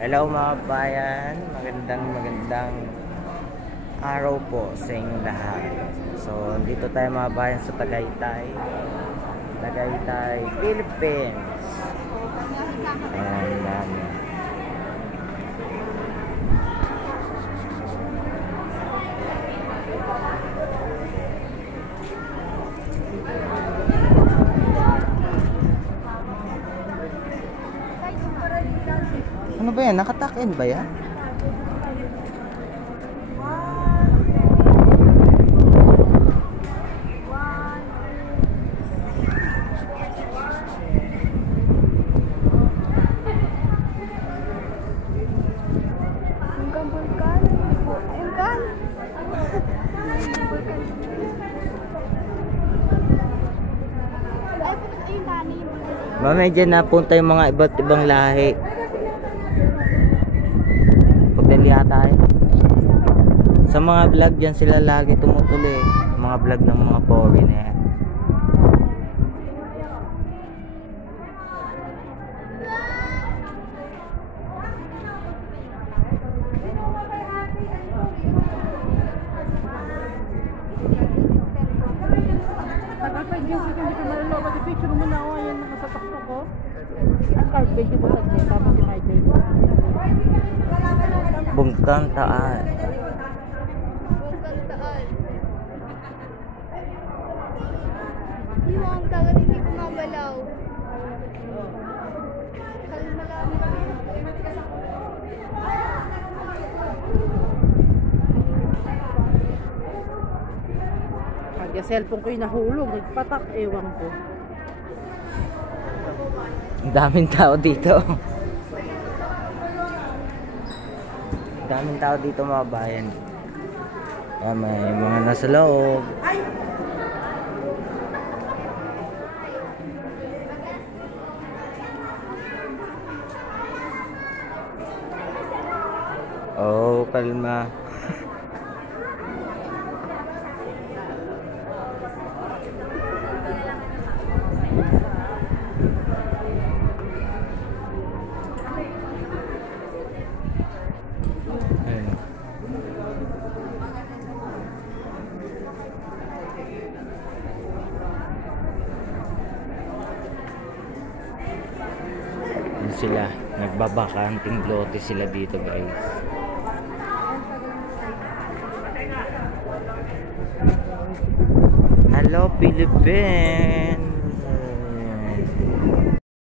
Hello mga bayan, magandang araw po sa inyong lahat. So, dito tayo mga bayan sa Tagaytay, Philippines. Ayan. Ano ba yan? Nakatakin ba yan? Mamaya dyan napunta yung mga iba't ibang lahi. Hotel yata eh. Sa mga vlog dyan sila lagi tumutuloy. Mga vlog ng mga foreigner. Bungkang Taal. Yung tagal hindi ko mabalaw. Kaya cellphone ko yung nahulog, nagpatak, ewan ko. Ang daming tao dito. Daming tao dito mga bayan. May mga nasa loob. Oh, kalma. Sila nagbabakanting lote sila dito guys. Hello Philippines.